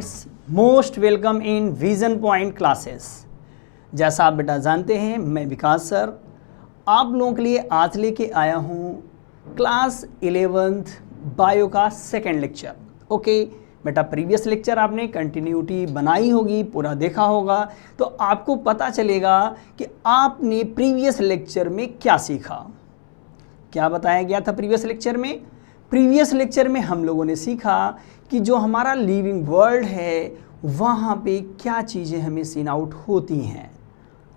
Students, most welcome in vision point classes. जैसा आप बेटा जानते हैं, मैं विकास सर आप लोगों के लिए आज लेके आया हूँ क्लास 11th बायो का सेकेंड लेक्चर। ओके बेटा, प्रीवियस लेक्चर आपने कंटिन्यूटी बनाई होगी, पूरा देखा होगा, तो आपको पता चलेगा कि आपने प्रीवियस लेक्चर में क्या सीखा। क्या बताया गया था प्रीवियस लेक्चर में? प्रीवियस लेक्चर में हम लोगों ने सीखा कि जो हमारा लिविंग वर्ल्ड है वहाँ पे क्या चीज़ें हमें सीन आउट होती हैं।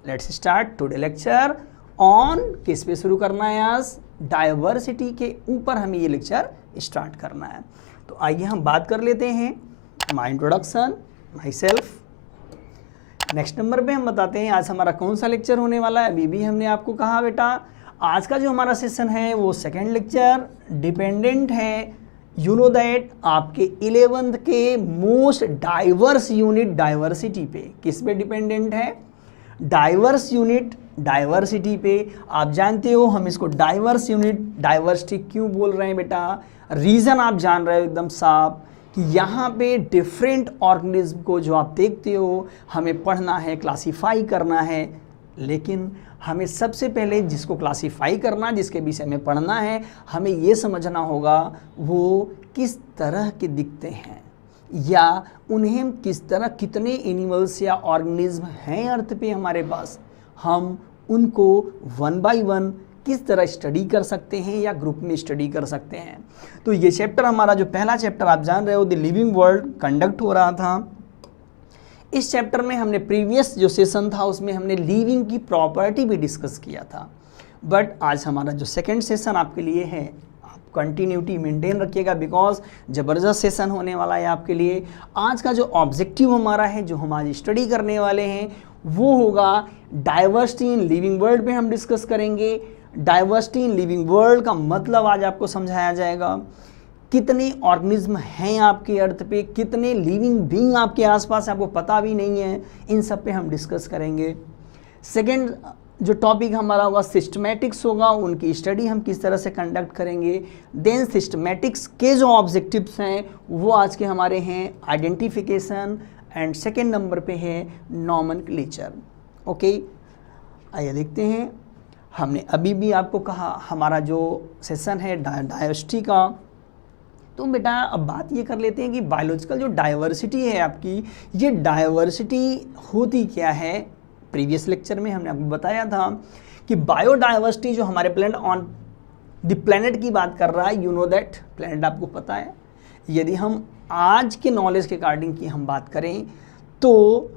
Let's start today lecture on, किस पे शुरू करना है आज? डाइवर्सिटी के ऊपर हमें ये लेक्चर स्टार्ट करना है। तो आइए हम बात कर लेते हैं my introduction, my self. Next number पे हम बताते हैं आज हमारा कौन सा लेक्चर होने वाला है। अभी भी हमने आपको कहा बेटा आज का जो हमारा सेशन है वो सेकेंड लेक्चर डिपेंडेंट है। यू नो दैट आपके 11th के मोस्ट डाइवर्स यूनिट डाइवर्सिटी पे, किस पे डिपेंडेंट है? डाइवर्स यूनिट डाइवर्सिटी पे। आप जानते हो हम इसको डाइवर्स यूनिट डाइवर्सिटी क्यों बोल रहे हैं बेटा? रीज़न आप जान रहे हो एकदम साफ कि यहाँ पे डिफरेंट ऑर्गेनिज्म को जो आप देखते हो हमें पढ़ना है, क्लासीफाई करना है, लेकिन हमें सबसे पहले जिसको क्लासीफाई करना, जिसके विषय में पढ़ना है, हमें ये समझना होगा वो किस तरह के दिखते हैं या उन्हें किस तरह, कितने एनिमल्स या ऑर्गेनिज्म हैं अर्थ पे हमारे पास, हम उनको वन बाय वन किस तरह स्टडी कर सकते हैं या ग्रुप में स्टडी कर सकते हैं। तो ये चैप्टर हमारा जो पहला चैप्टर आप जान रहे हो द लिविंग वर्ल्ड कंडक्ट हो रहा था। इस चैप्टर में हमने प्रीवियस जो सेशन था उसमें हमने लिविंग की प्रॉपर्टी भी डिस्कस किया था, बट आज हमारा जो सेकंड सेशन आपके लिए है, आप कंटिन्यूटी मेंटेन रखिएगा बिकॉज ज़बरदस्त सेशन होने वाला है आपके लिए। आज का जो ऑब्जेक्टिव हमारा है, जो हम आज स्टडी करने वाले हैं, वो होगा डाइवर्सिटी इन लिविंग वर्ल्ड पे हम डिस्कस करेंगे। डाइवर्सिटी इन लिविंग वर्ल्ड का मतलब आज आपको समझाया जाएगा। कितने ऑर्गेनिज्म हैं आपके अर्थ पे, कितने लिविंग बीइंग आपके आसपास आपको पता भी नहीं है, इन सब पे हम डिस्कस करेंगे। सेकंड जो टॉपिक हमारा होगा सिस्टमैटिक्स होगा, उनकी स्टडी हम किस तरह से कंडक्ट करेंगे। देन सिस्टमैटिक्स के जो ऑब्जेक्टिव्स हैं वो आज के हमारे हैं आइडेंटिफिकेशन, एंड सेकेंड नंबर पे है नॉमेनक्लेचर। ओके, आइए देखते हैं। हमने अभी भी आपको कहा हमारा जो सेशन है डाइवर्सिटी का, तो बेटा अब बात ये कर लेते हैं कि बायोलॉजिकल जो डाइवर्सिटी है आपकी, ये डाइवर्सिटी होती क्या है। प्रीवियस लेक्चर में हमने आपको बताया था कि बायोडाइवर्सिटी जो हमारे प्लैनेट ऑन द प्लैनेट की बात कर रहा है, यू नो दैट प्लैनेट आपको पता है। यदि हम आज के नॉलेज के अकॉर्डिंग की हम बात करें तो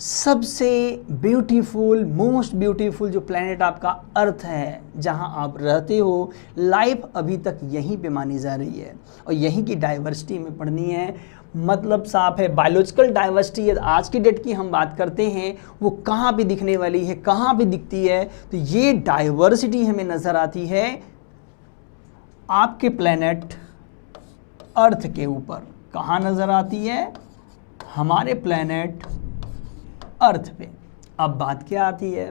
सबसे ब्यूटीफुल, मोस्ट ब्यूटीफुल जो प्लैनेट आपका अर्थ है, जहां आप रहते हो, लाइफ अभी तक यहीं पे मानी जा रही है और यहीं की डाइवर्सिटी में पढ़नी है। मतलब साफ है, बायोलॉजिकल डाइवर्सिटी आज की डेट की हम बात करते हैं वो कहाँ पे दिखने वाली है, कहाँ पे दिखती है? तो ये डाइवर्सिटी हमें नज़र आती है आपके प्लैनेट अर्थ के ऊपर। कहाँ नज़र आती है? हमारे प्लैनेट अर्थ पे। अब बात क्या आती है?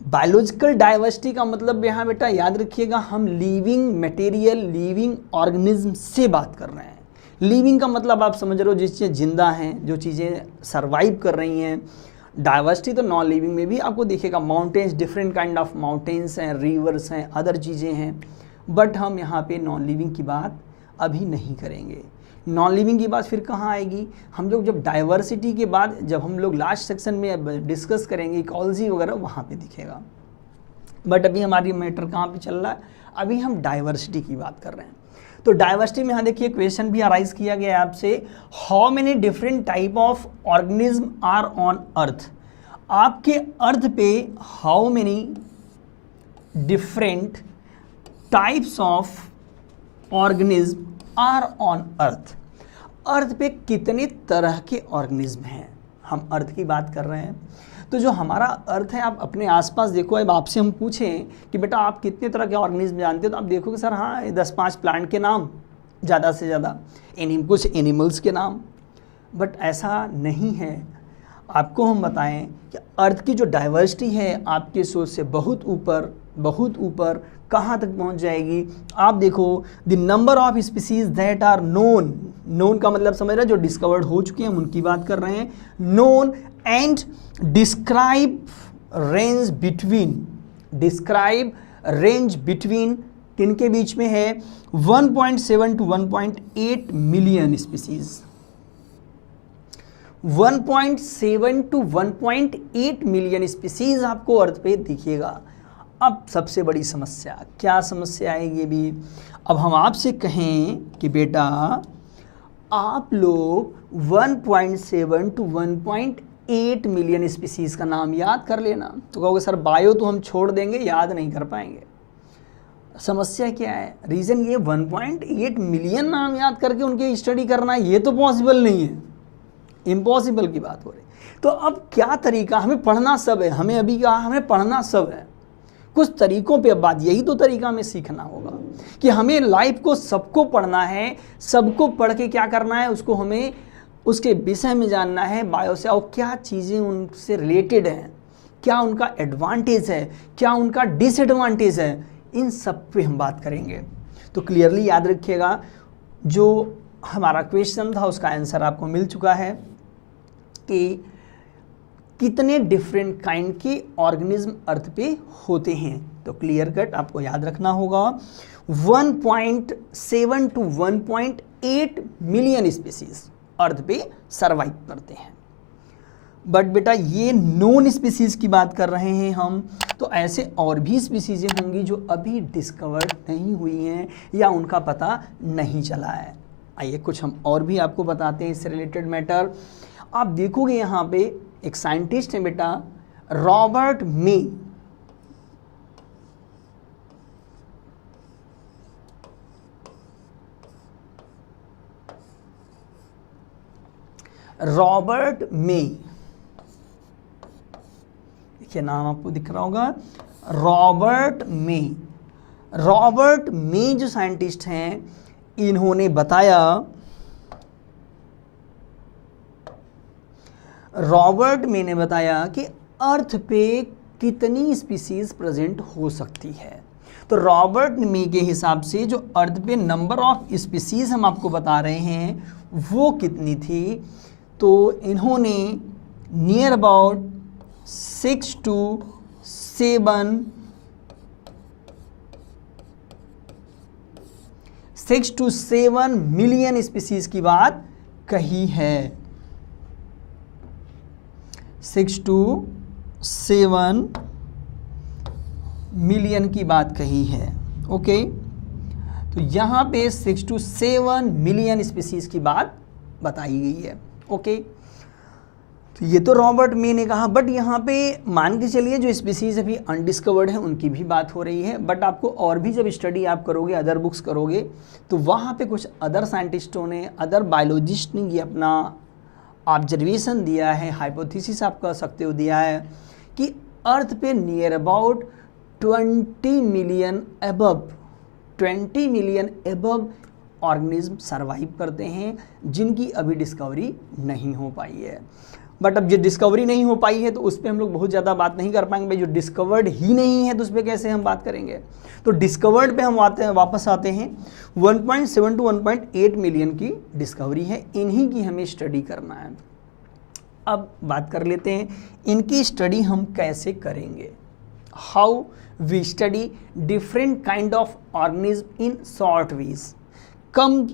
बायोलॉजिकल डाइवर्सिटी का मतलब यहाँ बेटा याद रखिएगा, हम लिविंग मटेरियल, लिविंग ऑर्गेनिज्म से बात कर रहे हैं। लिविंग का मतलब आप समझ रहे हो जिस चीज़ें जिंदा हैं, जो चीज़ें सरवाइव कर रही हैं। डाइवर्सिटी तो नॉन लिविंग में भी आपको दिखेगा, mountains, different kind of mountains हैं, रिवर्स हैं, अदर चीज़ें हैं, बट हम यहाँ पे नॉन लिविंग की बात अभी नहीं करेंगे। नॉन लिविंग की बात फिर कहाँ आएगी? हम लोग जब डाइवर्सिटी के बाद, जब हम लोग लास्ट सेक्शन में डिस्कस करेंगे इकोलॉजी वगैरह, वहाँ पे दिखेगा। बट अभी हमारी मैटर कहाँ पे चल रहा है? अभी हम डाइवर्सिटी की बात कर रहे हैं। तो डाइवर्सिटी में यहाँ देखिए क्वेश्चन भी अराइज किया गया है आपसे, how many different type of organism are on earth. आपके अर्थ पे how many different types of organism are on earth. Earth पे कितने तरह के ऑर्गेनिज्म हैं, हम अर्थ की बात कर रहे हैं। तो जो हमारा अर्थ है, आप अपने आसपास देखो। अब आपसे हम पूछें कि बेटा आप कितने तरह के ऑर्गेनिज्म जानते हो, तो आप देखोगे सर हाँ 10-5 प्लांट के नाम ज़्यादा से ज़्यादा, कुछ एनिमल्स के नाम, बट ऐसा नहीं है। आपको हम बताएं कि अर्थ की जो डाइवर्सिटी है आपके सोच से बहुत ऊपर, बहुत ऊपर कहाँ तक पहुँच जाएगी? आप देखो, the number of species that are known, known का मतलब समझ रहे हैं, जो डिस्कवर्ड हो चुके हैं हम उनकी बात कर रहे हैं, known and describe range between, describe range between किन के बीच में है? 1.7 to 1.8 million species, 1.7 to 1.8 million species आपको अर्थ पे दिखेगा। अब सबसे बड़ी समस्या, क्या समस्या आएगी भी? अब हम आपसे कहें कि बेटा आप लोग 1.7 टू 1.8 मिलियन स्पीसीज का नाम याद कर लेना, तो कहोगे सर बायो तो हम छोड़ देंगे, याद नहीं कर पाएंगे। समस्या क्या है? रीज़न ये 1.8 मिलियन नाम याद करके उनकी स्टडी करना, ये तो पॉसिबल नहीं है, इम्पॉसिबल की बात हो रही। तो अब क्या तरीका? हमें पढ़ना सब है, हमें अभी कहा हमें पढ़ना सब है, कुछ तरीकों पे अब बात, यही तो तरीका हमें सीखना होगा कि हमें लाइफ को सबको पढ़ना है, सबको पढ़ के क्या करना है, उसको हमें उसके विषय में जानना है, बायो से, और क्या चीज़ें उनसे रिलेटेड हैं, क्या उनका एडवांटेज है, क्या उनका डिसएडवांटेज है, इन सब पे हम बात करेंगे। तो क्लियरली याद रखिएगा, जो हमारा क्वेश्चन था उसका आंसर आपको मिल चुका है कि कितने डिफरेंट काइंड के ऑर्गेनिज्म अर्थ पे होते हैं। तो क्लियर कट आपको याद रखना होगा 1.7 टू 1.8 मिलियन स्पीसीज अर्थ पे सरवाइव करते हैं। बट बेटा ये नोन स्पीसीज की बात कर रहे हैं हम, तो ऐसे और भी स्पीसीजें होंगी जो अभी डिस्कवर्ड नहीं हुई हैं या उनका पता नहीं चला है। आइए कुछ हम और भी आपको बताते हैं इससे रिलेटेड मैटर। आप देखोगे यहाँ पे एक साइंटिस्ट है बेटा, रॉबर्ट मे। रॉबर्ट मे, देखिए नाम आपको दिख रहा होगा, रॉबर्ट मे। रॉबर्ट मे जो साइंटिस्ट हैं, इन्होंने बताया, रॉबर्ट मे ने बताया कि अर्थ पे कितनी स्पीसीज प्रेजेंट हो सकती है। तो रॉबर्ट मे के हिसाब से जो अर्थ पे नंबर ऑफ स्पीसीज हम आपको बता रहे हैं वो कितनी थी, तो इन्होंने near about 6 to 7 million species की बात कही है। 6 to 7 मिलियन की बात कही है। ओके, तो यहाँ पे 6 to 7 मिलियन स्पीसीज की बात बताई गई है। ओके, तो ये तो रॉबर्ट मे ने कहा, बट यहाँ पे मान के चलिए जो स्पीसीज अभी अनडिस्कवर्ड है उनकी भी बात हो रही है। बट आपको और भी जब स्टडी आप करोगे, अदर बुक्स करोगे, तो वहाँ पे कुछ अदर साइंटिस्टों ने, अदर बायोलॉजिस्ट ने ये अपना ऑब्जर्वेशन दिया है, हाइपोथेसिस आप कह सकते हो दिया है कि अर्थ पे near about 20 million above organism survive करते हैं जिनकी अभी डिस्कवरी नहीं हो पाई है। बट अब जो डिस्कवरी नहीं हो पाई है तो उस पर हम लोग बहुत ज़्यादा बात नहीं कर पाएंगे। भाई जो डिस्कवर्ड ही नहीं है तो उस पर कैसे हम बात करेंगे। तो डिस्कवर्ड पे हम वापस आते हैं। 1.7 टू 1.8 मिलियन की डिस्कवरी है, इन्हीं की हमें स्टडी करना है। अब बात कर लेते हैं इनकी स्टडी हम कैसे करेंगे। How we study different kind of organism in short ways, कम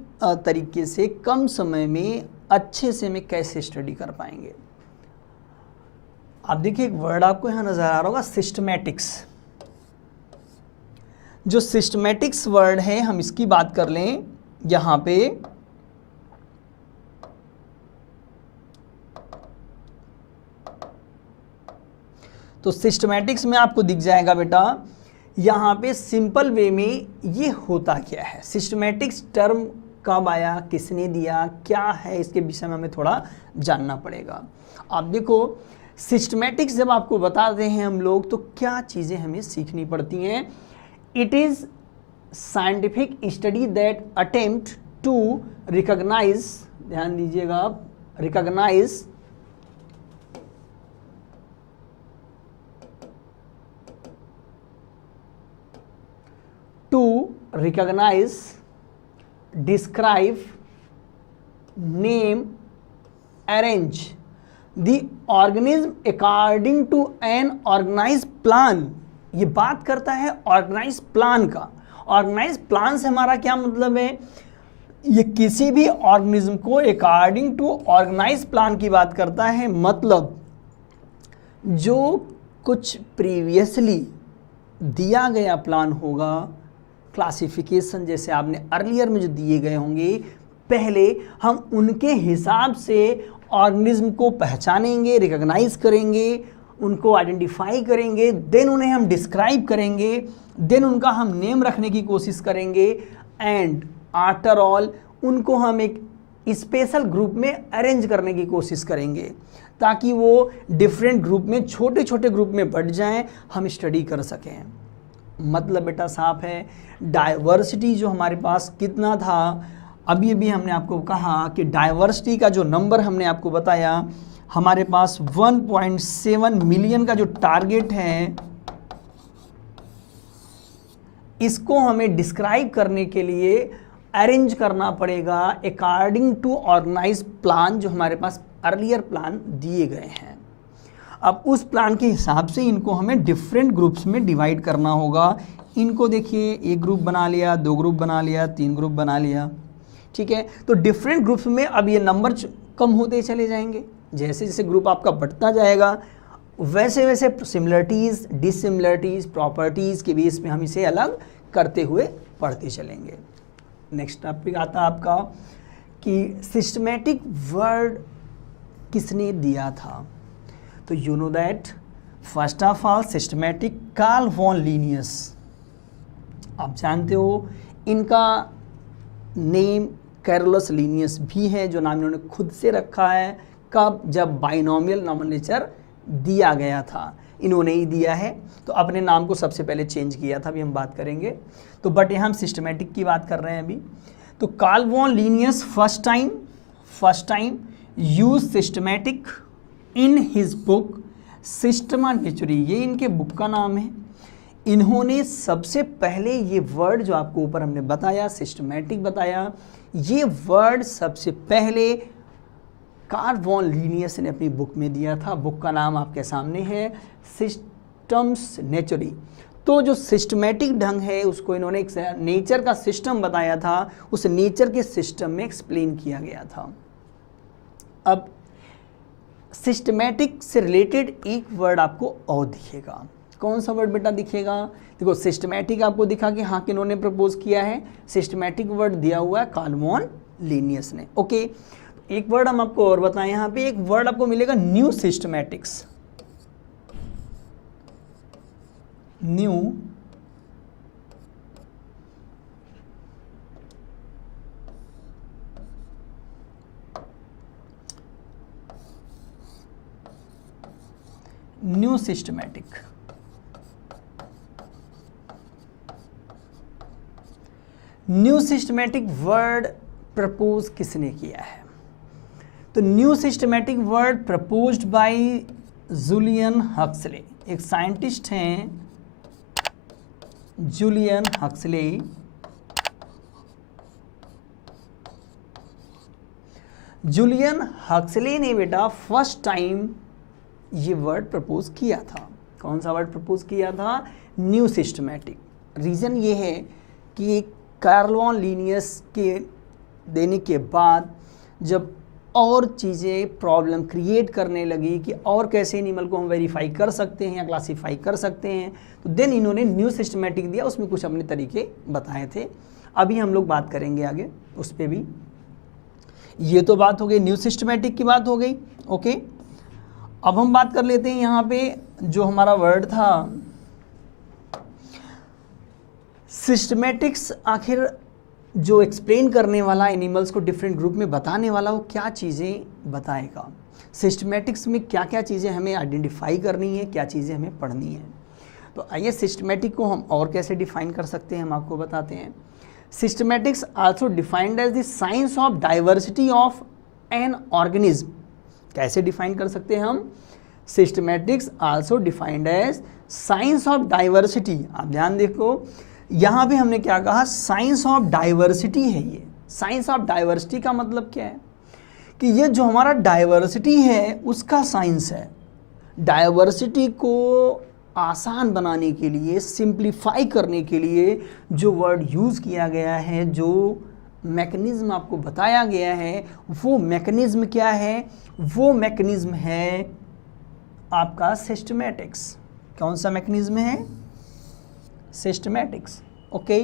तरीके से, कम समय में अच्छे से में कैसे स्टडी कर पाएंगे। आप देखिए एक वर्ड आपको यहाँ नज़र आ रहा होगा, सिस्टमैटिक्स। जो सिस्टमैटिक्स वर्ड है हम इसकी बात कर लें यहाँ पे, तो सिस्टमैटिक्स में आपको दिख जाएगा बेटा यहाँ पे सिंपल वे में ये होता क्या है। सिस्टमैटिक्स टर्म कब आया, किसने दिया, क्या है, इसके विषय में हमें थोड़ा जानना पड़ेगा। आप देखो सिस्टमैटिक्स जब आपको बताते हैं हम लोग तो क्या चीज़ें हमें सीखनी पड़ती हैं। It is scientific study that attempt to recognise, ध्यान दीजिएगा आप, recognise recognize, describe, name, arrange the organism according to an organized plan। ये बात करता है ऑर्गेनाइज प्लान का। ऑर्गेनाइज प्लान से हमारा क्या मतलब है? ये किसी भी ऑर्गेनिज्म को अकॉर्डिंग टू ऑर्गेनाइज प्लान की बात करता है। मतलब जो कुछ प्रीवियसली दिया गया प्लान होगा, क्लासिफिकेशन जैसे आपने अर्लियर में जो दिए गए होंगे, पहले हम उनके हिसाब से ऑर्गेनिज्म को पहचानेंगे, रिकॉग्नाइज करेंगे, उनको आइडेंटिफाई करेंगे, देन उन्हें हम डिस्क्राइब करेंगे, देन उनका हम नेम रखने की कोशिश करेंगे, एंड आफ्टर ऑल उनको हम एक स्पेशल ग्रुप में अरेंज करने की कोशिश करेंगे ताकि वो डिफरेंट ग्रुप में, छोटे छोटे ग्रुप में बढ़ जाएं, हम स्टडी कर सकें। मतलब बेटा साफ है, डाइवर्सिटी जो हमारे पास कितना था, अभी अभी हमने आपको कहा कि डाइवर्सिटी का जो नंबर हमने आपको बताया, हमारे पास 1.7 मिलियन का जो टारगेट है, इसको हमें डिस्क्राइब करने के लिए अरेंज करना पड़ेगा अकॉर्डिंग टू ऑर्गेनाइज प्लान जो हमारे पास अर्लियर प्लान दिए गए हैं। अब उस प्लान के हिसाब से इनको हमें डिफरेंट ग्रुप्स में डिवाइड करना होगा। इनको देखिए, एक ग्रुप बना लिया, दो ग्रुप बना लिया, तीन ग्रुप बना लिया, ठीक है। तो डिफरेंट ग्रुप्स में अब ये नंबर कम होते चले जाएंगे। जैसे जैसे ग्रुप आपका बढ़ता जाएगा वैसे वैसे सिमिलरिटीज़, डिसिमिलरिटीज़, प्रॉपर्टीज़ के बेस में हम इसे अलग करते हुए पढ़ते चलेंगे। नेक्स्ट टॉपिक आता है आपका कि सिस्टमैटिक वर्ड किसने दिया था। तो you know that first of all systematic Carl von Linnaeus, आप जानते हो इनका नेम कैरोलस लीनियस भी है, जो नाम इन्होंने खुद से रखा है। कब? जब बाइनोमियल नॉमेनक्लेचर दिया गया था, इन्होंने ही दिया है, तो अपने नाम को सबसे पहले चेंज किया था, अभी हम बात करेंगे। तो बट यहाँ हम सिस्टमैटिक की बात कर रहे हैं अभी। तो Carl von Linnaeus first time use systematic in his book Systema Naturae, ये इनके बुक का नाम है। इन्होंने सबसे पहले ये वर्ड जो आपको ऊपर हमने बताया, सिस्टमैटिक बताया, ये वर्ड सबसे पहले कार्ल वॉन लीनियस ने अपनी बुक में दिया था। बुक का नाम आपके सामने है, सिस्टम्स नेचुरी। तो जो सिस्टमैटिक ढंग है उसको इन्होंने एक नेचर का सिस्टम बताया था, उस नेचर के सिस्टम में एक्सप्लेन किया गया था। अब सिस्टमैटिक से रिलेटेड एक वर्ड आपको और दिखेगा। कौन सा वर्ड बेटा दिखेगा? देखो, सिस्टमैटिक आपको दिखा कि हाँ किन्होंने प्रपोज किया है, सिस्टमैटिक वर्ड दिया हुआ है कार्ल वॉन लीनियस ने। ओके, एक वर्ड हम आपको और बताएं, यहाँ पे एक वर्ड आपको मिलेगा new systematics. New systematic. New systematic word propose किसने किया है? तो new systematic word proposed by Julian Huxley, एक साइंटिस्ट हैं जूलियन हक्सले। जूलियन हक्सले ने बेटा फर्स्ट टाइम ये वर्ड प्रपोज किया था। कौन सा वर्ड प्रपोज किया था? New systematic. रीज़न ये है कि कार्ल वॉन लीनियस के देने के बाद जब और चीज़ें प्रॉब्लम क्रिएट करने लगी कि और कैसे एनिमल को हम वेरीफाई कर सकते हैं या क्लासीफाई कर सकते हैं, तो देन इन्होंने न्यू सिस्टमैटिक दिया, उसमें कुछ अपने तरीके बताए थे। अभी हम लोग बात करेंगे आगे उस पर भी। ये तो बात हो गई, न्यू सिस्टमैटिक की बात हो गई। ओके, अब हम बात कर लेते हैं यहाँ पे जो हमारा वर्ड था सिस्टमैटिक्स। आखिर जो एक्सप्लेन करने वाला, एनिमल्स को डिफरेंट ग्रुप में बताने वाला, वो क्या चीज़ें बताएगा? सिस्टमैटिक्स में क्या क्या चीज़ें हमें आइडेंटिफाई करनी है, क्या चीज़ें हमें पढ़नी है? तो आइए सिस्टमैटिक को हम और कैसे डिफाइन कर सकते हैं, हम आपको बताते हैं। Systematics also defined as the science of diversity of an organism. कैसे डिफाइन कर सकते हैं हम? Systematics also defined as science of diversity. आप ध्यान देखो, यहाँ पे हमने क्या कहा, साइंस ऑफ डाइवर्सिटी है ये। साइंस ऑफ डाइवर्सिटी का मतलब क्या है कि ये जो हमारा डाइवर्सिटी है उसका साइंस है। डाइवर्सिटी को आसान बनाने के लिए, सिंप्लीफाई करने के लिए जो वर्ड यूज़ किया गया है, जो मैकेनिज़्म आपको बताया गया है, वो मैकेनिज़्म क्या है? वो मैकेनिज़्म है आपका सिस्टमैटिक्स। कौन सा मैकेनिज़्म है? सिस्टमैटिक्स। ओके,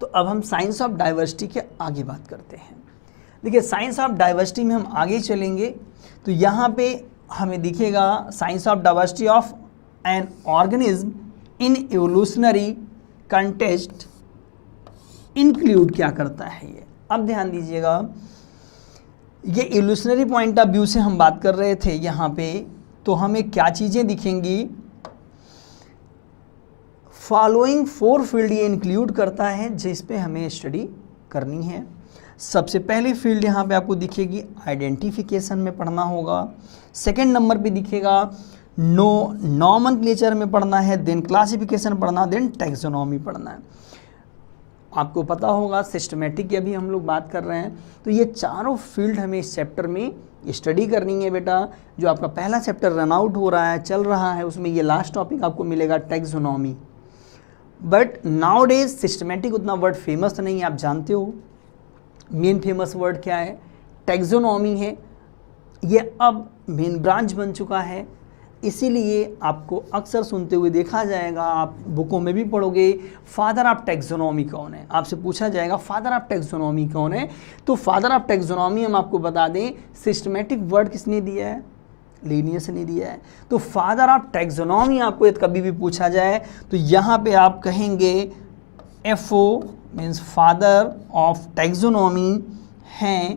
तो अब हम साइंस ऑफ डाइवर्सिटी के आगे बात करते हैं। देखिए, साइंस ऑफ डाइवर्सिटी में हम आगे चलेंगे तो यहाँ पे हमें दिखेगा science of diversity of an organism in evolutionary context include क्या करता है ये। अब ध्यान दीजिएगा, ये एवोल्यूशनरी पॉइंट ऑफ व्यू से हम बात कर रहे थे यहाँ पे, तो हमें क्या चीज़ें दिखेंगी? फॉलोइंग 4 फील्ड ये इंक्लूड करता है जिस पे हमें स्टडी करनी है। सबसे पहली फील्ड यहाँ पे आपको दिखेगी आइडेंटिफिकेशन में पढ़ना होगा। सेकंड नंबर पे दिखेगा नॉमेनक्लेचर में पढ़ना है, देन क्लासिफिकेशन पढ़ना, देन टैक्सोनॉमी पढ़ना है। आपको पता होगा सिस्टमेटिक की अभी हम लोग बात कर रहे हैं, तो ये चारों फील्ड हमें इस चैप्टर में स्टडी करनी है बेटा। जो आपका पहला चैप्टर रन आउट हो रहा है, चल रहा है, उसमें ये लास्ट टॉपिक आपको मिलेगा taxonomy. But now days systematic उतना वर्ड फेमस नहीं है, आप जानते हो। मेन फेमस वर्ड क्या है? टैक्सोनॉमी है। ये अब मेन ब्रांच बन चुका है, इसीलिए आपको अक्सर सुनते हुए देखा जाएगा, आप बुकों में भी पढ़ोगे, फादर ऑफ टैक्सोनॉमी कौन है। आपसे पूछा जाएगा फादर ऑफ टैक्सोनॉमी कौन है, तो फादर ऑफ टैक्सोनॉमी हम आपको बता दें, सिस्टमेटिक वर्ड किसने दिया है? लीनियस ने दिया है। तो फादर ऑफ टैक्सोनॉमी आपको यदि कभी भी पूछा जाए तो यहाँ पे आप कहेंगे FO means father of taxonomy हैं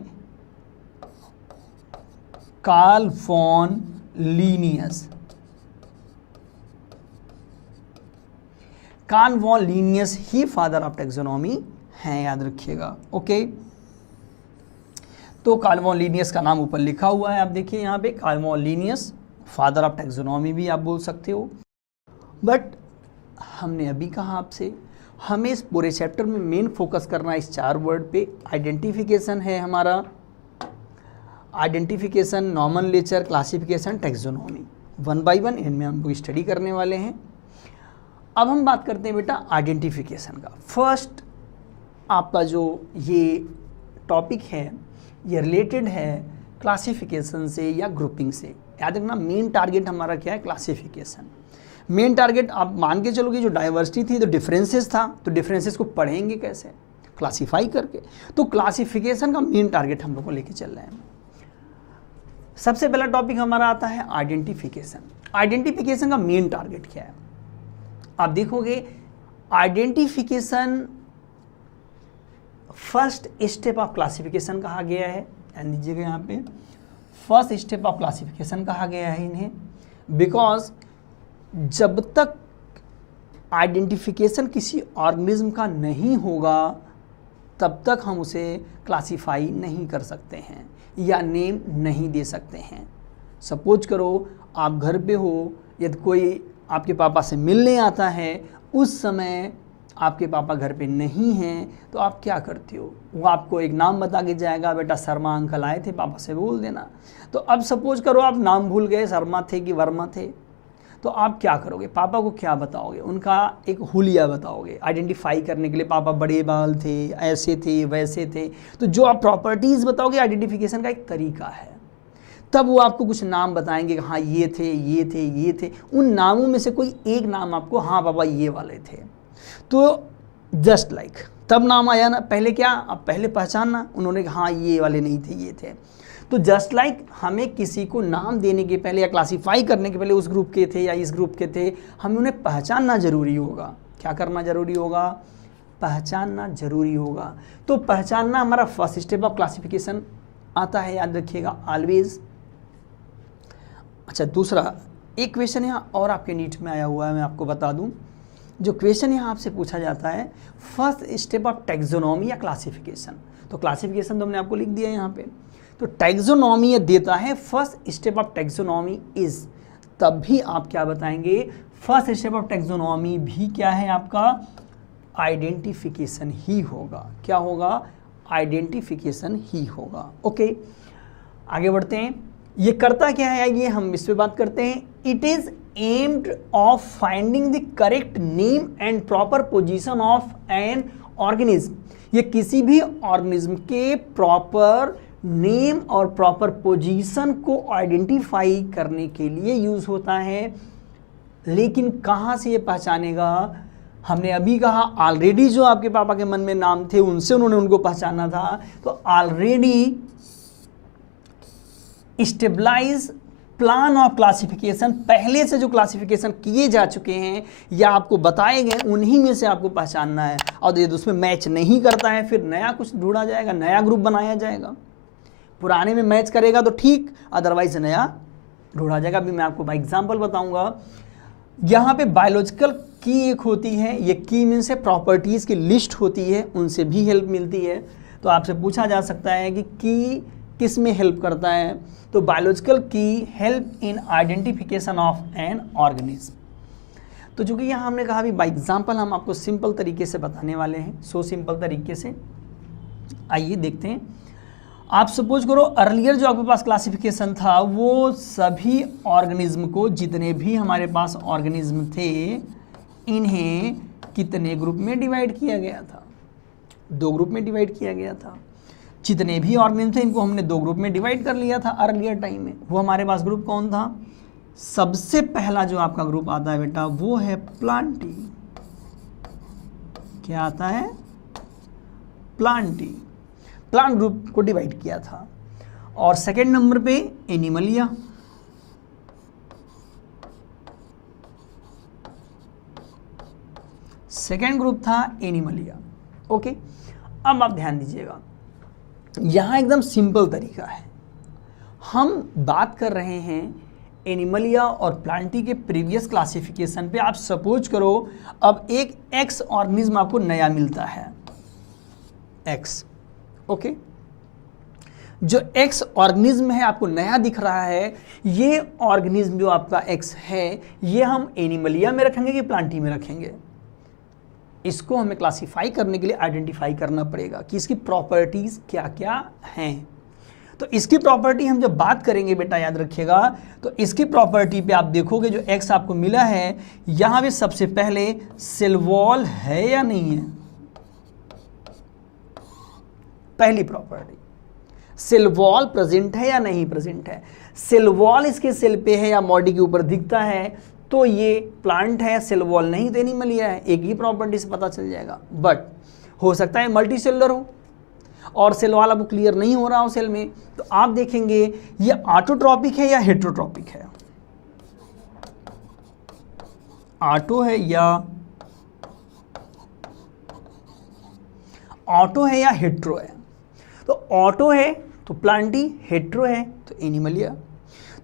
Carl von Linnaeus. Carl von Linnaeus ही फादर ऑफ टैक्सोनॉमी हैं, याद रखिएगा। ओके, तो कार्ल वॉन लीनियस का नाम ऊपर लिखा हुआ है, आप देखिए यहाँ पे, Carl von Linnaeus father of taxonomy भी आप बोल सकते हो। बट हमने अभी कहा आपसे, हमें इस पूरे चैप्टर में मेन फोकस करना है इस 4 वर्ड पे। आइडेंटिफिकेशन है हमारा, identification, nomenclature, classification, taxonomy, 1 by 1 इनमें हम लोग स्टडी करने वाले हैं। अब हम बात करते हैं बेटा आइडेंटिफिकेशन का। फर्स्ट आपका जो ये टॉपिक है ये रिलेटेड है क्लासिफिकेशन से या ग्रुपिंग से। याद रखना, मेन टारगेट हमारा क्या है? क्लासिफिकेशन। मेन टारगेट आप मान के चलोगे, जो डाइवर्सिटी थी तो डिफरेंसेस था, तो डिफरेंसेस को पढ़ेंगे कैसे? क्लासीफाई करके। तो क्लासिफिकेशन का मेन टारगेट हम लोग को लेके चल रहे हैं। सबसे पहला टॉपिक हमारा आता है आइडेंटिफिकेशन। आइडेंटिफिकेशन का मेन टारगेट क्या है? आप देखोगे identification first step of classification कहा गया है। ध्यान दीजिएगा, यहाँ पे फर्स्ट स्टेप ऑफ क्लासिफिकेशन कहा गया है इन्हें, बिकॉज जब तक आइडेंटिफिकेशन किसी ऑर्गेनिज्म का नहीं होगा तब तक हम उसे क्लासीफाई नहीं कर सकते हैं या नेम नहीं दे सकते हैं। सपोज करो आप घर पे हो, यदि कोई आपके पापा से मिलने आता है, उस समय आपके पापा घर पे नहीं हैं, तो आप क्या करते हो? वो आपको एक नाम बता के जाएगा, बेटा शर्मा अंकल आए थे, पापा से बोल देना। तो अब सपोज करो आप नाम भूल गए, शर्मा थे कि वर्मा थे, तो आप क्या करोगे? पापा को क्या बताओगे? उनका एक हुलिया बताओगे आइडेंटिफाई करने के लिए। पापा बड़े बाल थे, ऐसे थे, वैसे थे। तो जो आप प्रॉपर्टीज़ बताओगे आइडेंटिफिकेशन का एक तरीका है। तब वो आपको कुछ नाम बताएंगे कि हाँ ये थे, ये थे, ये थे। उन नामों में से कोई एक नाम आपको, हाँ पापा ये वाले थे। तो जस्ट लाइक तब नाम आया ना, पहले क्या, आप पहले पहचानना, उन्होंने कहा हाँ ये वाले नहीं थे, ये थे। तो जस्ट लाइक हमें किसी को नाम देने के पहले या क्लासीफाई करने के पहले उस ग्रुप के थे या इस ग्रुप के थे, हमें उन्हें पहचानना जरूरी होगा। क्या करना जरूरी होगा? पहचानना जरूरी होगा। तो पहचानना हमारा फर्स्ट स्टेप ऑफ क्लासिफिकेशन आता है, याद रखिएगा ऑलवेज। अच्छा, दूसरा एक क्वेश्चन यहाँ और आपके नीट में आया हुआ है, मैं आपको बता दूँ। जो क्वेश्चन यहाँ आपसे पूछा जाता है, फर्स्ट स्टेप ऑफ टैक्सोनॉमी या क्लासिफिकेशन। तो क्लासिफिकेशन तो हमने आपको लिख दिया है यहाँ पे। तो टैक्सोनॉमी ये देता है, first step of taxonomy is, तब भी आप क्या बताएंगे? फर्स्ट स्टेप ऑफ टैक्सोनॉमी भी क्या है आपका, आइडेंटिफिकेशन ही होगा। क्या होगा, आइडेंटिफिकेशन ही होगा। ओके, आगे बढ़ते हैं। ये करता क्या है, आइए हम इस पे बात करते हैं। It is aimed of finding the correct name and proper position of an organism. ये किसी भी ऑर्गेनिज्म के प्रॉपर नेम और प्रॉपर पोजीशन को आइडेंटिफाई करने के लिए यूज होता है। लेकिन कहाँ से ये पहचानेगा, हमने अभी कहा ऑलरेडी जो आपके पापा के मन में नाम थे उनसे उन्होंने उनको पहचाना था, तो already stabilise plan of classification, पहले से जो क्लासिफिकेशन किए जा चुके हैं या आपको बताए गए उन्हीं में से आपको पहचानना है। और यदि उसमें मैच नहीं करता है फिर नया कुछ ढूंढा जाएगा, नया ग्रुप बनाया जाएगा। पुराने में मैच करेगा तो ठीक, अदरवाइज नया ढूंढा जाएगा। अभी मैं आपको बाय एग्जाम्पल बताऊंगा। यहाँ पे बायोलॉजिकल की एक होती है, ये की मीन्स है प्रॉपर्टीज़ की लिस्ट होती है, उनसे भी हेल्प मिलती है। तो आपसे पूछा जा सकता है कि की किस में हेल्प करता है, तो बायोलॉजिकल की help in identification of an organism. तो चूंकि यहाँ हमने कहा भी बाय एग्जाम्पल हम आपको सिंपल तरीके से बताने वाले हैं, सो सिंपल तरीके से। आइए देखते हैं। आप सपोज करो अर्लियर जो आपके पास क्लासिफिकेशन था वो सभी ऑर्गेनिज्म को, जितने भी हमारे पास ऑर्गेनिज्म थे, इन्हें कितने ग्रुप में डिवाइड किया गया था, 2 ग्रुप में डिवाइड किया गया था। जितने भी ऑर्गेनिज्म थे इनको हमने 2 ग्रुप में डिवाइड कर लिया था अर्लियर टाइम में। वो हमारे पास ग्रुप कौन था, सबसे पहला जो आपका ग्रुप आता है बेटा वो है प्लांटी। क्या आता है, प्लांटी, प्लांट ग्रुप को डिवाइड किया था। और सेकेंड नंबर पे एनिमलिया, सेकेंड ग्रुप था एनिमलिया। ओके, अब आप ध्यान दीजिएगा, यहां एकदम सिंपल तरीका है। हम बात कर रहे हैं एनिमलिया और प्लांटी के प्रीवियस क्लासिफिकेशन पे। आप सपोज करो अब एक एक्स ऑर्गेनिज्म आपको नया मिलता है, एक्स। ओके, जो एक्स ऑर्गेनिज्म है आपको नया दिख रहा है, ये ऑर्गेनिज्म जो आपका एक्स है ये हम एनिमलिया में रखेंगे कि प्लांटी में रखेंगे, इसको हमें क्लासिफाई करने के लिए आइडेंटिफाई करना पड़ेगा कि इसकी प्रॉपर्टीज क्या क्या हैं। तो इसकी प्रॉपर्टी हम जब बात करेंगे बेटा याद रखिएगा, तो इसकी प्रॉपर्टी पे आप देखोगे जो एक्स आपको मिला है यहां पे सबसे पहले सेल वॉल है या नहीं है, पहली प्रॉपर्टी सेल वॉल प्रेजेंट है या नहीं प्रेजेंट है। सेल वॉल इसके सेल पे है या बॉडी के ऊपर दिखता है तो ये प्लांट है, सेल वॉल नहीं तो एनिमलिया है। एक ही प्रॉपर्टी से पता चल जाएगा। बट हो सकता है मल्टी सेलुलर हो और सेल वॉल आपको क्लियर नहीं हो रहा हो सेल में, तो आप देखेंगे ये ऑटोट्रॉपिक है या हेट्रोट्रॉपिक है, ऑटो है या हेट्रो है। तो ऑटो है तो प्लांटी, हेट्रो है तो एनिमलिया।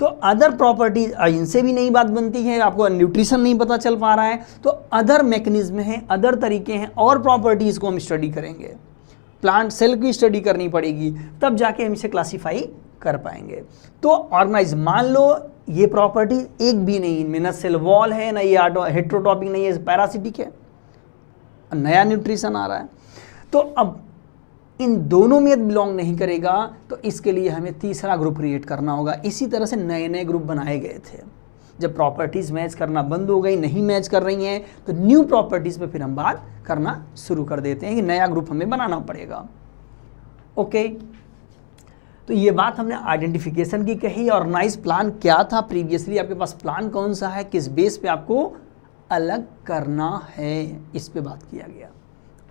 तो अदर प्रॉपर्टीज इनसे भी नई बात बनती है, आपको न्यूट्रिशन नहीं पता चल पा रहा है तो अदर मैकेनिज्म हैं, अदर तरीके हैं और प्रॉपर्टीज को हम स्टडी करेंगे। प्लांट सेल की स्टडी करनी पड़ेगी तब जाके हम इसे क्लासीफाई कर पाएंगे। तो ऑर्गेनाइज मान लो ये प्रॉपर्टी एक भी नहीं, इनमें ना सेल वॉल है ना ये हेट्रोटॉपिक नहीं है, पैरासिटिक है, नया न्यूट्रिशन आ रहा है। तो अब इन दोनों में बिलोंग नहीं करेगा तो इसके लिए हमें तीसरा ग्रुप क्रिएट करना होगा। इसी तरह से नए नए ग्रुप बनाए गए थे। जब प्रॉपर्टीज मैच करना बंद हो गई, नहीं मैच कर रही हैं, तो न्यू प्रॉपर्टीज पे फिर हम बात करना शुरू कर देते हैं कि नया ग्रुप हमें बनाना पड़ेगा। ओके, तो ये बात हमने आइडेंटिफिकेशन की कही। ऑर्गेनाइज प्लान क्या था प्रीवियसली, आपके पास प्लान कौन सा है, किस बेस पे आपको अलग करना है, इस पे बात किया गया।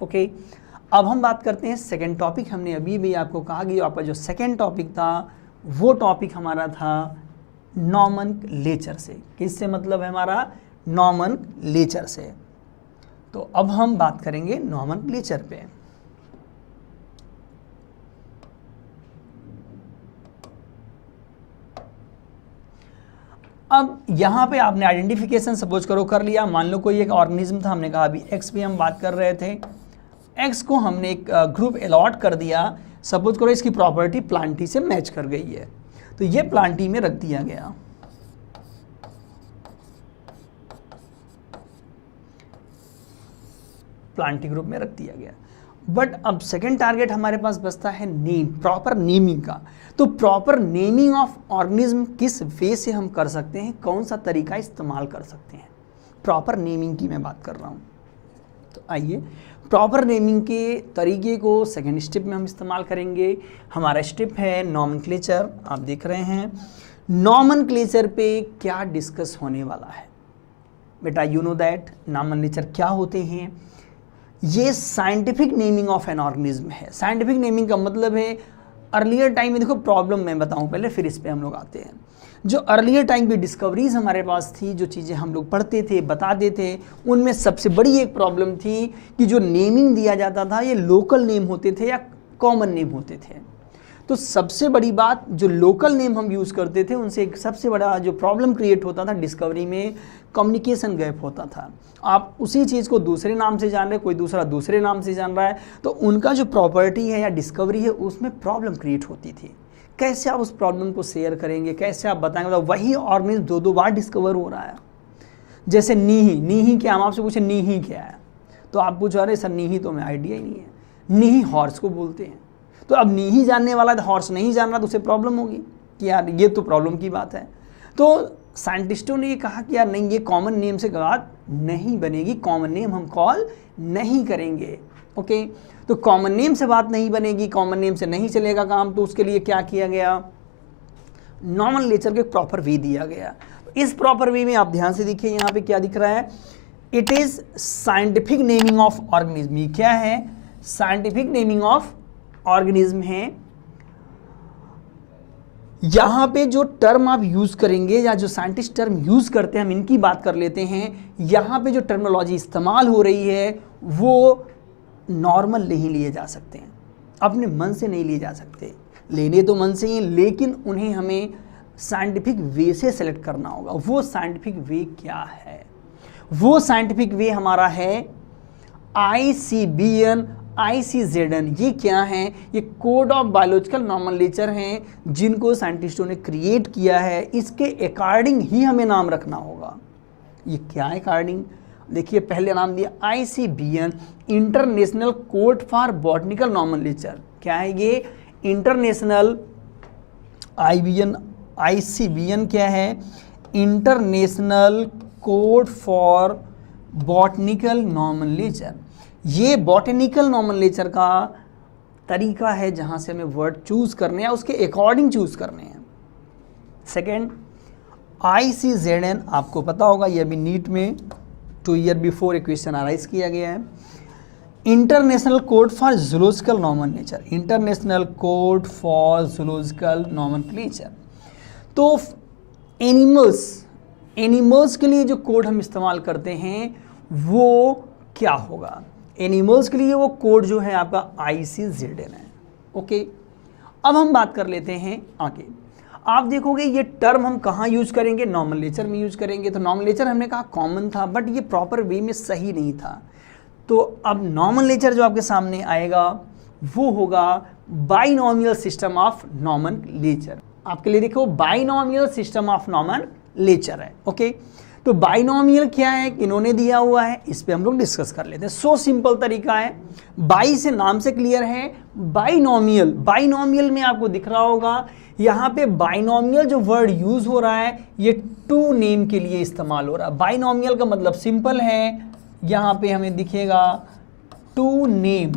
ओके, अब हम बात करते हैं सेकेंड टॉपिक। हमने अभी भी आपको कहा कि आपका जो सेकेंड टॉपिक था वो टॉपिक हमारा था नॉमेनक्लेचर से। किससे मतलब है हमारा, नॉमेनक्लेचर से। तो अब हम बात करेंगे नॉमेनक्लेचर पे। अब यहाँ पे आपने आइडेंटिफिकेशन सपोज करो कर लिया। मान लो कोई एक ऑर्गेनिज्म था, हमने कहा अभी एक्स पे हम बात कर रहे थे, एक्स को हमने एक ग्रुप अलॉट कर दिया। सपोज करो इसकी प्रॉपर्टी प्लांटी से मैच कर गई है तो ये प्लांटी में रख दिया गया। प्लांटिंग ग्रुप में रख दिया गया। बट अब सेकेंड टारगेट हमारे पास बचता है नेम, प्रॉपर नेमिंग का। तो प्रॉपर नेमिंग ऑफ ऑर्गेनिज्म किस वे से हम कर सकते हैं, कौन सा तरीका इस्तेमाल कर सकते हैं, प्रॉपर नेमिंग की मैं बात कर रहा हूँ। तो आइए प्रॉपर नेमिंग के तरीके को सेकेंड स्टेप में हम इस्तेमाल करेंगे। हमारा स्टेप है नॉमेनक्लेचर। आप देख रहे हैं नॉमेनक्लेचर पे क्या डिस्कस होने वाला है। बेटा यू नो दैट नॉमेनक्लेचर क्या होते हैं। ये scientific naming of an organism है। साइंटिफिक नेमिंग का मतलब है अर्लियर टाइम में, देखो प्रॉब्लम मैं बताऊं पहले फिर इस पे हम लोग आते हैं। जो अर्लियर टाइम की डिस्कवरीज हमारे पास थी, जो चीज़ें हम लोग पढ़ते थे बताते थे, उनमें सबसे बड़ी एक प्रॉब्लम थी कि जो नेमिंग दिया जाता था ये लोकल नेम होते थे या कॉमन नेम होते थे। तो सबसे बड़ी बात, जो लोकल नेम हम यूज़ करते थे उनसे एक सबसे बड़ा जो प्रॉब्लम क्रिएट होता था डिस्कवरी में, कम्युनिकेशन गैप होता था। आप उसी चीज़ को दूसरे नाम से जान रहे, कोई दूसरा दूसरे नाम से जान रहा है, तो उनका जो प्रॉपर्टी है या डिस्कवरी है उसमें प्रॉब्लम क्रिएट होती थी। कैसे आप उस प्रॉब्लम को शेयर करेंगे, कैसे आप बताएंगे। मतलब वही ऑर्गेनिज्म दो बार डिस्कवर हो रहा है। जैसे नीही क्या, हम आपसे पूछे नीही क्या है, तो आप पूछ रहे सर नीही तो हमें आइडिया ही नहीं है। नीही हॉर्स को बोलते हैं। तो अब नीही जानने वाला हॉर्स नहीं जान रहा तो उसे प्रॉब्लम होगी कि यार ये तो प्रॉब्लम की बात है। तो साइंटिस्टों ने ये कहा कि यार नहीं, ये कॉमन नेम से बात नहीं बनेगी, कॉमन नेम हम कॉल नहीं करेंगे। ओके, तो कॉमन नेम से बात नहीं बनेगी, कॉमन नेम से नहीं चलेगा काम। तो उसके लिए क्या किया गया, नॉमेनक्लेचर के प्रॉपर वे दिया गया। इस प्रॉपर वे में आप ध्यान से देखिए यहाँ पे क्या दिख रहा है, it is scientific naming of organism. ये क्या है, साइंटिफिक नेमिंग ऑफ ऑर्गेनिज्म है। यहाँ पे जो टर्म आप यूज करेंगे या जो साइंटिस्ट टर्म यूज करते हैं, हम इनकी बात कर लेते हैं। यहाँ पे जो टर्मिनोलॉजी इस्तेमाल हो रही है वो नॉर्मल नहीं लिए जा सकते हैं, अपने मन से नहीं लिए जा सकते। लेने तो मन से ही, लेकिन उन्हें हमें साइंटिफिक वे से सेलेक्ट करना होगा। वो साइंटिफिक वे क्या है, वो साइंटिफिक वे हमारा है ICBN, ICZN। ये क्या है, ये कोड ऑफ बायोलॉजिकल नॉमेनक्लेचर हैं जिनको साइंटिस्टों ने क्रिएट किया है। इसके अकॉर्डिंग ही हमें नाम रखना होगा। ये क्या है अकॉर्डिंग, देखिए पहले नाम दिया ICBN, international code for botanical nomenclature. क्या है ये, इंटरनेशनल ICBN क्या है, international code for botanical nomenclature. ये बॉटनिकल नॉमेनक्लेचर का तरीका है जहाँ से हमें वर्ड चूज़ करने हैं, उसके अकॉर्डिंग चूज़ करने हैं। सेकेंड ICZN, आपको पता होगा ये अभी नीट में 2 ईयर बिफोर एक क्वेश्चन अराइज किया गया है। International code for zoological nomenclature, international code for zoological nomenclature. तो एनिमल्स के लिए जो कोड हम इस्तेमाल करते हैं वो क्या होगा, एनिमल्स के लिए वो कोड जो है आपका ICZN है। ओके, अब हम बात कर लेते हैं आगे। आप देखोगे ये टर्म हम कहाँ यूज करेंगे, नॉमेनक्लेचर में यूज करेंगे। तो नॉमेनक्लेचर हमने कहा कॉमन था, बट ये प्रॉपर वे में सही नहीं था। तो अब नॉमेनक्लेचर जो आपके सामने आएगा वो होगा बाइनोमियल सिस्टम ऑफ नॉमेनक्लेचर। आपके लिए देखो बाइनोमियल सिस्टम ऑफ नॉमेनक्लेचर है। ओके, तो बाइनोमियल क्या है, इन्होंने दिया हुआ है, इस पे हम लोग डिस्कस कर लेते हैं। सो सिंपल तरीका है, बाई से नाम से क्लियर है। बाइनोमियल, बाइनोमियल में आपको दिख रहा होगा यहाँ पे बाइनोमियल जो वर्ड यूज हो रहा है ये टू नेम के लिए इस्तेमाल हो रहा है। बाइनोमियल का मतलब सिंपल है, यहाँ पे हमें दिखेगा टू नेम,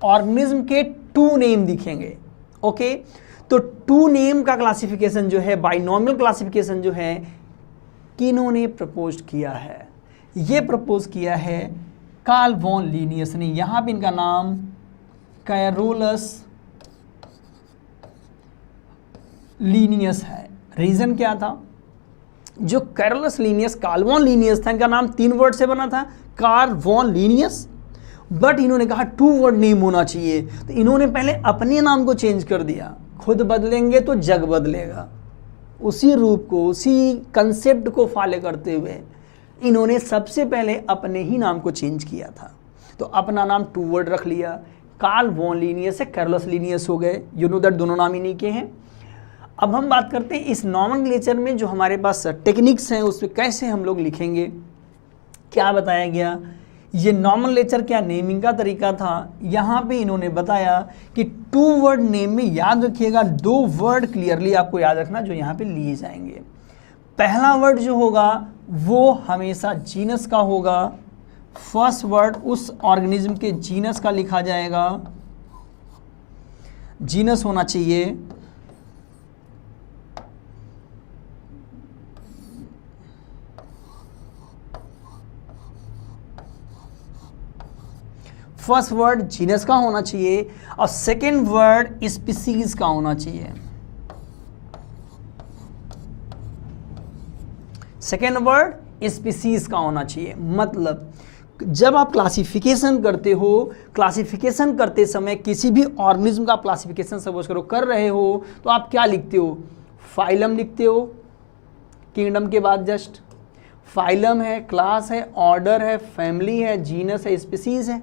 ऑर्गेनिज्म के टू नेम दिखेंगे। ओके, तो टू नेम का क्लासिफिकेशन जो है, बाइनोमियल क्लासिफिकेशन जो है, किन्होंने प्रपोज किया है, ये प्रपोज किया है कार्ल वॉन लीनियस ने। यहाँ पे इनका नाम कैरोलस लीनियस है। रीजन क्या था, जो Carolus Linnaeus, Carl von Linnaeus था, इनका नाम 3 वर्ड से बना था, कार्ल वॉन लीनियस। बट इन्होंने कहा 2 वर्ड नेम होना चाहिए, तो इन्होंने पहले अपने नाम को चेंज कर दिया। खुद बदलेंगे तो जग बदलेगा, उसी रूप को, उसी कंसेप्ट को फॉलो करते हुए इन्होंने सबसे पहले अपने ही नाम को चेंज किया था। तो अपना नाम 2 वर्ड रख लिया, कार्ल वॉन लीनियस से कैरोलस लीनियस हो गए। यू नो दैट दोनों नाम इन्हीं के हैं। अब हम बात करते हैं इस नॉमेनक्लेचर में जो हमारे पास टेक्निक्स हैं उस पर कैसे हम लोग लिखेंगे। क्या बताया गया, ये नॉमिनलेचर क्या नेमिंग का तरीका था। यहाँ पे इन्होंने बताया कि 2 वर्ड नेम में याद रखिएगा 2 वर्ड क्लियरली आपको याद रखना जो यहाँ पे लिए जाएंगे। पहला वर्ड जो होगा वो हमेशा जीनस का होगा। फर्स्ट वर्ड उस ऑर्गेनिज्म के जीनस का लिखा जाएगा, जीनस होना चाहिए। फर्स्ट वर्ड जीनस का होना चाहिए और सेकेंड वर्ड स्पीसीज का होना चाहिए। सेकेंड वर्ड स्पीसीज का होना चाहिए। मतलब जब आप क्लासिफिकेशन करते हो, क्लासिफिकेशन करते समय किसी भी ऑर्गेनिज्म का क्लासिफिकेशन सपोज करो कर रहे हो, तो आप क्या लिखते हो? फाइलम लिखते हो, किंगडम के बाद जस्ट फाइलम है, क्लास है, ऑर्डर है, फैमिली है, जीनस है, स्पीसीज है,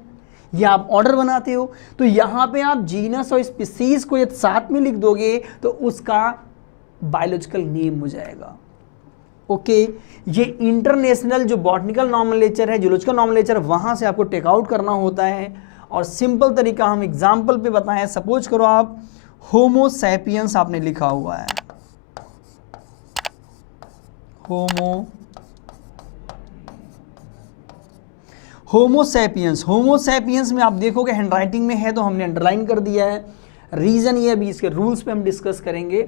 ये आप ऑर्डर बनाते हो। तो यहाँ पे आप जीनस और स्पीसीज को यदि साथ में लिख दोगे तो उसका बायोलॉजिकल नेम हो जाएगा। ओके, ये इंटरनेशनल जो बॉटनिकल नॉमिनलेचर है, जूलॉजिकल नॉमिनलेचर, वहाँ से आपको टेक आउट करना होता है। और सिंपल तरीका हम एग्जाम्पल पे बताएं। सपोज करो आप होमो सैपियंस आपने लिखा हुआ है, होमो सैपियंस में आप देखोगे हैंडराइटिंग में है तो हमने अंडरलाइन कर दिया है। रीजन ये, अभी इसके रूल्स पे हम डिस्कस करेंगे।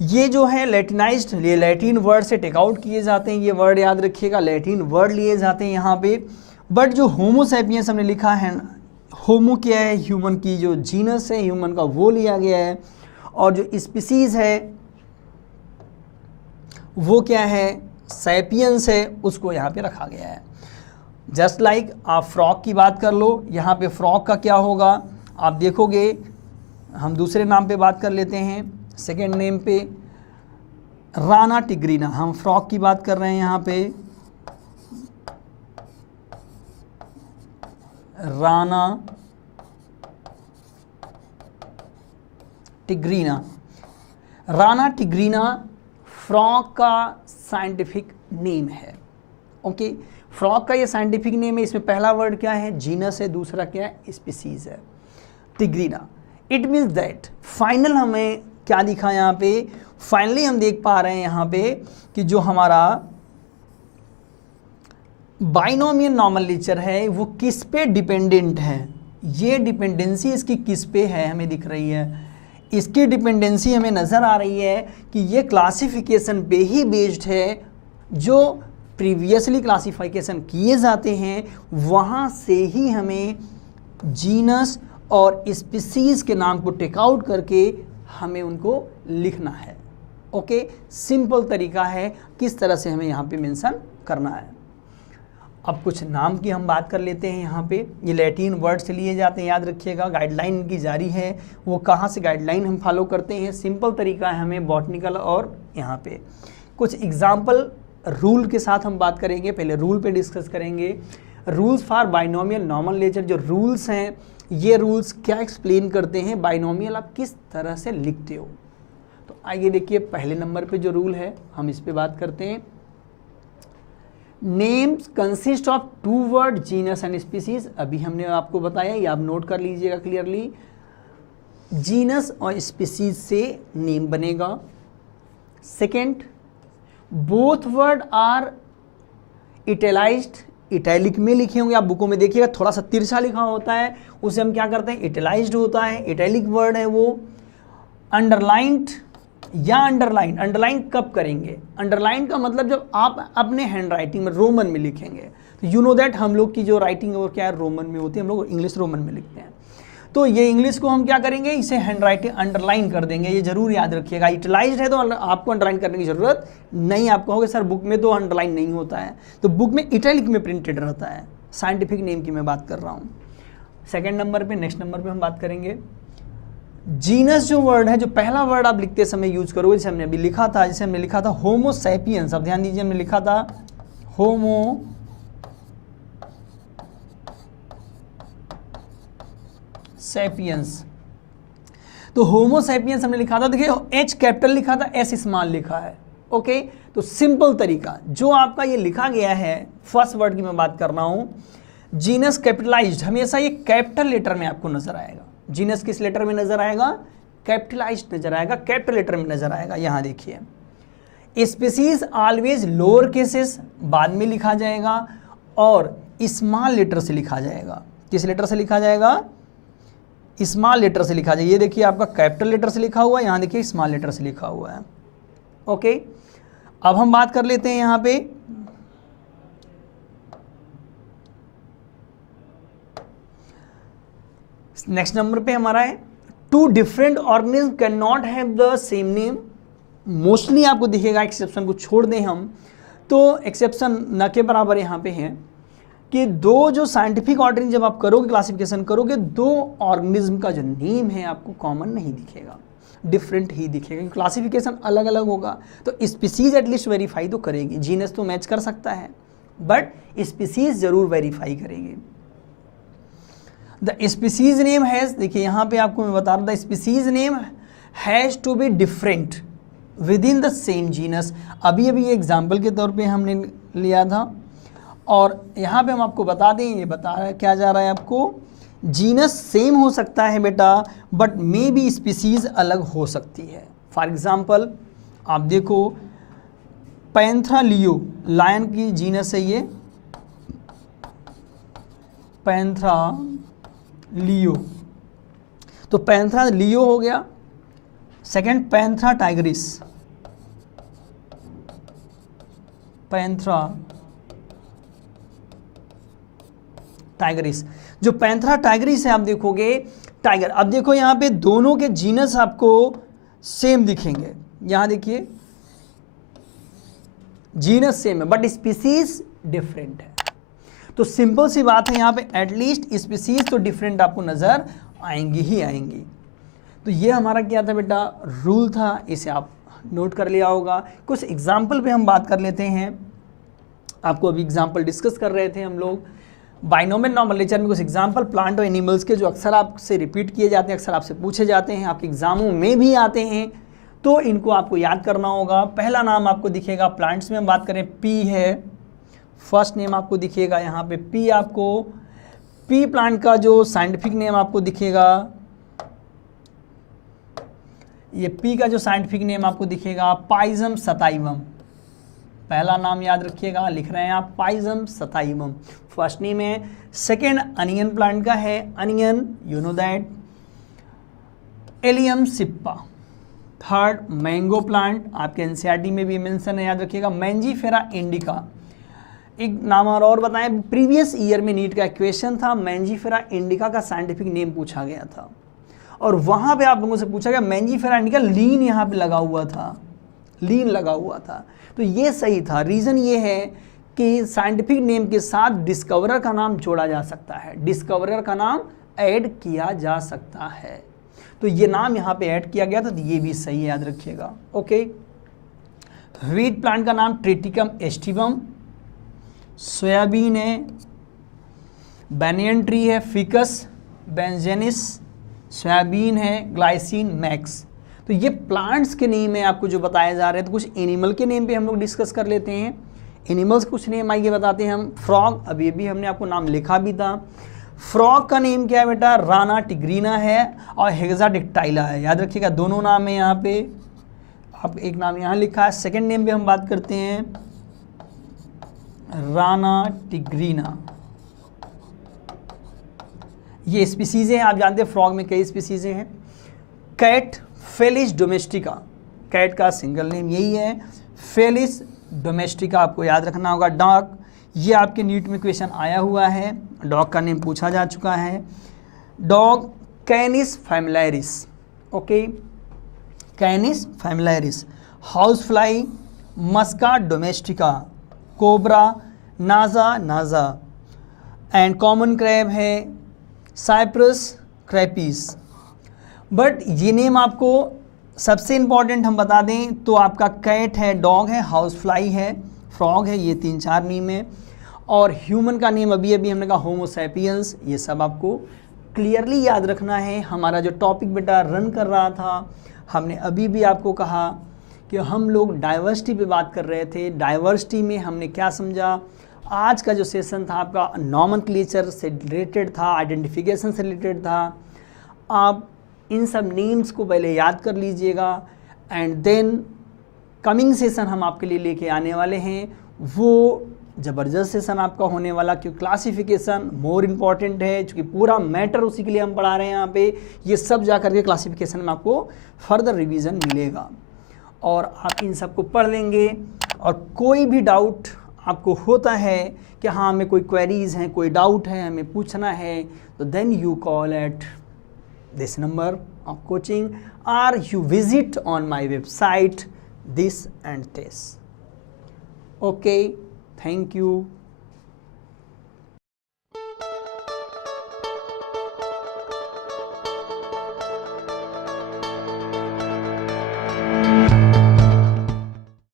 ये जो है लैटिनाइज्ड, ये लैटिन वर्ड से टेक आउट किए जाते हैं, ये वर्ड याद रखिएगा, लैटिन वर्ड लिए जाते हैं यहाँ पे। बट जो होमो सैपियंस हमने लिखा है, होमो क्या है? ह्यूमन की जो जीनस है ह्यूमन का वो लिया गया है, और जो स्पीसीज है वो क्या है? सैपियंस है, उसको यहाँ पे रखा गया है। जस्ट लाइक आप फ्रॉक की बात कर लो, यहाँ पे फ्रॉक का क्या होगा आप देखोगे। हम दूसरे नाम पे बात कर लेते हैं, सेकेंड नेम पे राना टिग्रीना, हम फ्रॉक की बात कर रहे हैं यहाँ पे, Rana tigrina. Rana tigrina frock का साइंटिफिक नेम है। ओके, फ्रॉक का ये साइंटिफिक नेम है। इसमें पहला वर्ड क्या है? जीनस है, दूसरा क्या है? स्पीसीज है, tigrina. It means that final हमें क्या दिखा यहाँ पे? फाइनली हम देख पा रहे हैं यहाँ पे कि जो हमारा बाइनोमियल नॉमिनलेचर है वो किस पे डिपेंडेंट है। ये डिपेंडेंसी इसकी किस पे है हमें दिख रही है। इसकी डिपेंडेंसी हमें नज़र आ रही है कि ये क्लासिफिकेशन पे ही बेस्ड है। जो प्रीवियसली क्लासिफिकेशन किए जाते हैं वहाँ से ही हमें जीनस और स्पीसीज के नाम को टेक आउट करके हमें उनको लिखना है। ओके, सिंपल तरीका है किस तरह से हमें यहाँ पे मेंशन करना है। अब कुछ नाम की हम बात कर लेते हैं। यहाँ पे ये लैटिन वर्ड से लिए जाते हैं, याद रखिएगा। गाइडलाइन इनकी जारी है, वो कहाँ से गाइडलाइन हम फॉलो करते हैं। सिंपल तरीका है हमें बॉटनिकल, और यहाँ पे कुछ एग्जाम्पल रूल के साथ हम बात करेंगे। पहले रूल पे डिस्कस करेंगे। रूल्स फॉर बाइनोमियल नॉमिनलेचर, जो रूल्स हैं ये रूल्स क्या एक्सप्लेन करते हैं, बाइनोमियल आप किस तरह से लिखते हो। तो आइए देखिए, पहले नंबर पे जो रूल है हम इस पे बात करते हैं। Names consist of 2 word genus and species. अभी हमने आपको बताया, ये आप नोट कर लीजिएगा क्लियरली। जीनस और स्पीसीज से नेम बनेगा। Second, both word are italicised, italic में लिखे होंगे, आप बुकों में देखिएगा थोड़ा सा तिरछा लिखा होता है, उसे हम क्या करते हैं? इटैलाइज्ड होता है। इटैलिक वर्ड है वो। अंडरलाइंड या अंडरलाइन, अंडरलाइन कब करेंगे? अंडरलाइन का मतलब जब आप अपने हैंड राइटिंग में रोमन में लिखेंगे। तो यू नो दैट हम लोग की जो राइटिंग और क्या है रोमन में होती है, हम लोग इंग्लिश रोमन में लिखते हैं। तो ये इंग्लिश को हम क्या करेंगे? इसे हैंड राइटिंग अंडरलाइन कर देंगे, ये जरूर याद रखिएगा। इटलाइज्ड है तो आपको अंडरलाइन करने की जरूरत नहीं। आप कहोगे सर बुक में तो अंडरलाइन नहीं होता है, तो बुक में इटैलिक में प्रिंटेड रहता है। साइंटिफिक नेम की मैं बात कर रहा हूँ। सेकेंड नंबर पे, नेक्स्ट नंबर पे हम बात करेंगे जीनस जो वर्ड है, जो पहला वर्ड आप लिखते समय यूज करोगे, जैसे हमने अभी लिखा था, जैसे हमने लिखा था होमो सैपियंस। अब ध्यान दीजिए, हमने लिखा था होमो सैपियंस। तो होमो सैपियंस हमने लिखा था, देखिए एच कैपिटल लिखा था, एस स्मॉल लिखा है। ओके, तो सिंपल तरीका जो आपका ये लिखा गया है, फर्स्ट वर्ड की मैं बात कर रहा हूं, जीनस कैपिटलाइज्ड, हमेशा ये कैपिटल लेटर में आपको नजर आएगा। जीनस किस लेटर में नजर आएगा? कैपिटलाइज्ड नजर आएगा, कैपिटल लेटर में नजर आएगा। यहां देखिए, स्पीसीज ऑलवेज लोअर केसेस बाद में लिखा जाएगा और स्मॉल लेटर से लिखा जाएगा। किस लेटर से लिखा जाएगा? स्मॉल लेटर से लिखा जाएगा। ये देखिए आपका कैपिटल लेटर से लिखा हुआ है, यहां देखिए स्मॉल लेटर से लिखा हुआ है। ओके, अब हम बात कर लेते हैं यहां पे नेक्स्ट नंबर पे हमारा है, two different organism can not have the same name. Mostly आपको दिखेगा, एक्सेप्शन को छोड़ दें हम तो एक्सेप्शन न के बराबर यहाँ पे है कि दो जो साइंटिफिक ऑर्डरिंग जब आप करोगे, क्लासिफिकेशन करोगे, दो ऑर्गेनिज्म का जो नेम है आपको कॉमन नहीं दिखेगा, डिफरेंट ही दिखेगा। क्लासिफिकेशन अलग अलग होगा तो स्पीसीज एटलीस्ट वेरीफाई तो करेगी। जीनस तो मैच कर सकता है बट स्पीसीज जरूर वेरीफाई करेगी। द स्पीसीज नेम हैज़, देखिए यहाँ पे आपको मैं बता रहा था, species name has to be different within the same genus. अभी अभी ये एग्जाम्पल के तौर पे हमने लिया था और यहाँ पे हम आपको बता दें, ये बता रहा है क्या जा रहा है आपको, जीनस सेम हो सकता है बेटा बट मे बी स्पीसीज अलग हो सकती है। फॉर एग्जाम्पल आप देखो, पैंथरा लियो लायन की जीनस है ये, पैंथरा लियो, तो पैंथरा लियो हो गया। सेकंड पैंथरा टाइगरिस, पैंथरा टाइगरिस, जो पैंथरा टाइगरिस है आप देखोगे टाइगर। अब देखो यहाँ पे दोनों के जीनस आपको सेम दिखेंगे, यहाँ देखिए जीनस सेम है बट स्पीसीज डिफरेंट है। तो सिंपल सी बात है, यहाँ पे एटलीस्ट स्पीसीज तो डिफरेंट आपको नजर आएंगी ही आएंगी। तो ये हमारा क्या था बेटा, रूल था, इसे आप नोट कर लिया होगा। कुछ एग्जाम्पल पे हम बात कर लेते हैं। आपको अभी एग्जाम्पल डिस्कस कर रहे थे हम लोग बाइनोमियल नॉमेनक्लेचर में, कुछ एग्जाम्पल प्लांट और एनिमल्स के जो अक्सर आपसे रिपीट किए जाते हैं, अक्सर आपसे पूछे जाते हैं, आपके एग्जामों में भी आते हैं, तो इनको आपको याद करना होगा। पहला नाम आपको दिखेगा, प्लांट्स में हम बात करें पी है, फर्स्ट नेम आपको दिखेगा यहाँ पे पी। आपको पी प्लांट का जो साइंटिफिक नेम आपको दिखेगा, ये पी का जो साइंटिफिक नेम आपको दिखेगा पाइजम सताइवम। पहला नाम याद रखिएगा, लिख रहे हैं आप पाइजम सताइवम, फर्स्ट नेम है। सेकेंड अनियन प्लांट का है, onion you know that, allium Sippa. Third mango plant, आपके एनसीईआरटी में भी मेंशन है, याद रखिएगा मैंजीफेरा इंडिका। एक नाम और बताएं, प्रीवियस ईयर में नीट का क्वेश्चन था, मैंजीफेरा इंडिका का साइंटिफिक नेम पूछा गया था और वहां पे आप लोगों से पूछा गया मैंजीफेरा इंडिका, लीन यहाँ पे लगा हुआ था, लीन लगा हुआ था, तो ये सही था। रीज़न ये है कि साइंटिफिक नेम के साथ डिस्कवरर का नाम जोड़ा जा सकता है, डिस्कवरर का नाम ऐड किया जा सकता है, तो ये नाम यहाँ पे ऐड किया गया था, तो ये भी सही है, याद रखिएगा। ओके, व्हीट प्लांट का नाम ट्रिटिकम एस्टिवम। सोयाबीन है, बैनियन ट्री है, फिकस बेंजेनिस। सोयाबीन है, ग्लाइसिन मैक्स। तो ये प्लांट्स के नेम है आपको जो बताए जा रहे हैं। तो कुछ एनिमल के नेम पे हम लोग डिस्कस कर लेते हैं। एनिमल्स कुछ नेम आइए बताते हैं हम। फ्रॉग, अभी अभी हमने आपको नाम लिखा भी था। फ्रॉग का नेम क्या है बेटा, राना टिग्रीना है और हेक्साडिक्टाइला है, याद रखिएगा दोनों नाम है यहाँ पे। आप एक नाम यहाँ लिखा है। सेकंड नेम पे हम बात करते हैं राना टिग्रीना, ये स्पीसीज हैं, आप जानते हैं फ्रॉग में कई स्पीसीज हैं। कैट फेलिस डोमेस्टिका, कैट का सिंगल नेम यही है, फेलिस डोमेस्टिका, आपको याद रखना होगा। डॉग, ये आपके नीट में क्वेश्चन आया हुआ है, डॉग का नेम पूछा जा चुका है। Dog Canis familiaris, okay, Canis familiaris. House fly Musca domestica, cobra Naja naja. And common crab है साइप्रस क्रैपीस। बट ये नेम आपको सबसे इम्पॉर्टेंट हम बता दें तो आपका कैट है, डॉग है, हाउस फ्लाई है, फ्रॉग है, ये 3-4 नेम है। और ह्यूमन का नेम अभी अभी हमने कहा होमो सैपियंस, ये सब आपको क्लियरली याद रखना है। हमारा जो टॉपिक बेटा रन कर रहा था, हमने अभी भी आपको कहा कि हम लोग डाइवर्सिटी पे बात कर रहे थे। डाइवर्सिटी में हमने क्या समझा, आज का जो सेशन था आपका नॉमेनक्लेचर से रिलेटेड था, आइडेंटिफिकेशन से रिलेटेड था। आप इन सब नेम्स को पहले याद कर लीजिएगा एंड देन कमिंग सेशन हम आपके लिए लेके आने वाले हैं, वो ज़बरदस्त सेशन आपका होने वाला, क्योंकि क्लासिफिकेशन मोर इम्पॉर्टेंट है, क्योंकि पूरा मैटर उसी के लिए हम पढ़ा रहे हैं यहाँ पे। ये सब जा करके क्लासिफिकेशन में आपको फर्दर रिवीजन मिलेगा और आप इन सब को पढ़ लेंगे। और कोई भी डाउट आपको होता है कि हाँ हमें कोई क्वेरीज हैं, कोई डाउट है, हमें पूछना है, तो then you call at this number of coaching or you visit on my website this and this. Okay, thank you.